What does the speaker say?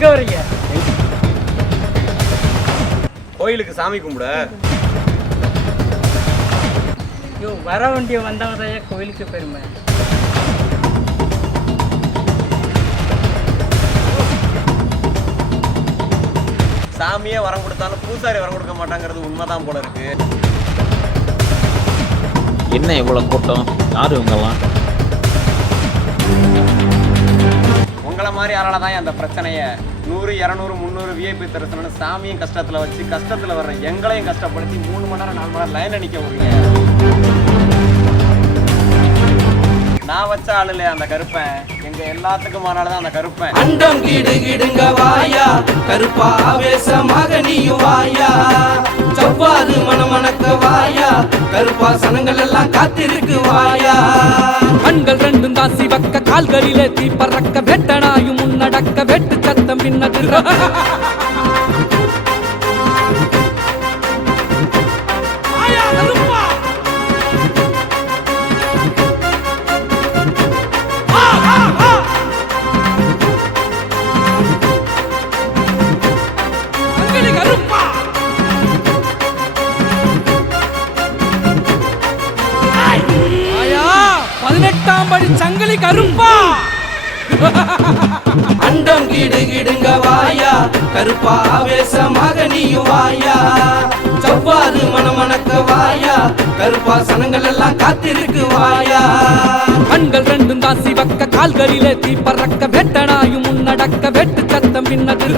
எங்க வரீங்க? கோயிலுக்கு சாமி கும்பிட. ஐயோ, வர வண்டிய வந்தவங்க தான் கோயிலுக்கு பெருமை. சாமியே வரம் கொடுத்தாலும் பூசாரி வரம் கொடுக்க மாட்டாங்கிறது உண்மைதான் போல இருக்கு. என்ன இவ்வளவு கூட்டம்? யாரு இவங்கெல்லாம்? உங்களை மாதிரி யாரால தான் அந்த பிரச்சனையை 100, 200, 300 விஐபி தரிசனம்னு சாமியும் கஷ்டத்துல வச்சு கஷ்டத்துல வர்ற எங்களையும் கஷ்டப்படுத்தி 3 மணி நேரம் 4 மணி நேரம் லைன்ல நிக்க விடுறீங்க. நான் வச்ச ஆளுல அந்த கருப்பன் எங்க எல்லாத்துக்கும் மாறாலதான் அந்த கருப்பன். அண்டம் கிடு கிடுங்க வாயா, கருப்பா ஆவேசமாக நீயும் வாயா, சவ்வாது மணமணக்க வாயா, கருப்பா சனங்கள் எல்லாம் காத்திருக்கு வாயா. கண்கள் ரெண்டும் தான் சிவக்க, கால்களிலே தீ பறக்க, வெட்டனாயும் முன்னடக்க, வெட்டு சத்தம் பின்னது. சங்கிலி கருப்பா. அண்டம் கிடு கிடுங்க வாயா, கருப்பா ஆவேசமாக நீயும் வாயா, சவ்வாது மணமணக்க வாயா, கருப்பா சனங்கள் எல்லாம் காத்திருக்கு வாயா. கண்கள் ரெண்டும் தான் சிவக்க, கால்களிலே தீ பறக்க, வெட்டனாயும் முன்னடக்க, வெட்டு சத்தம் பின்னது.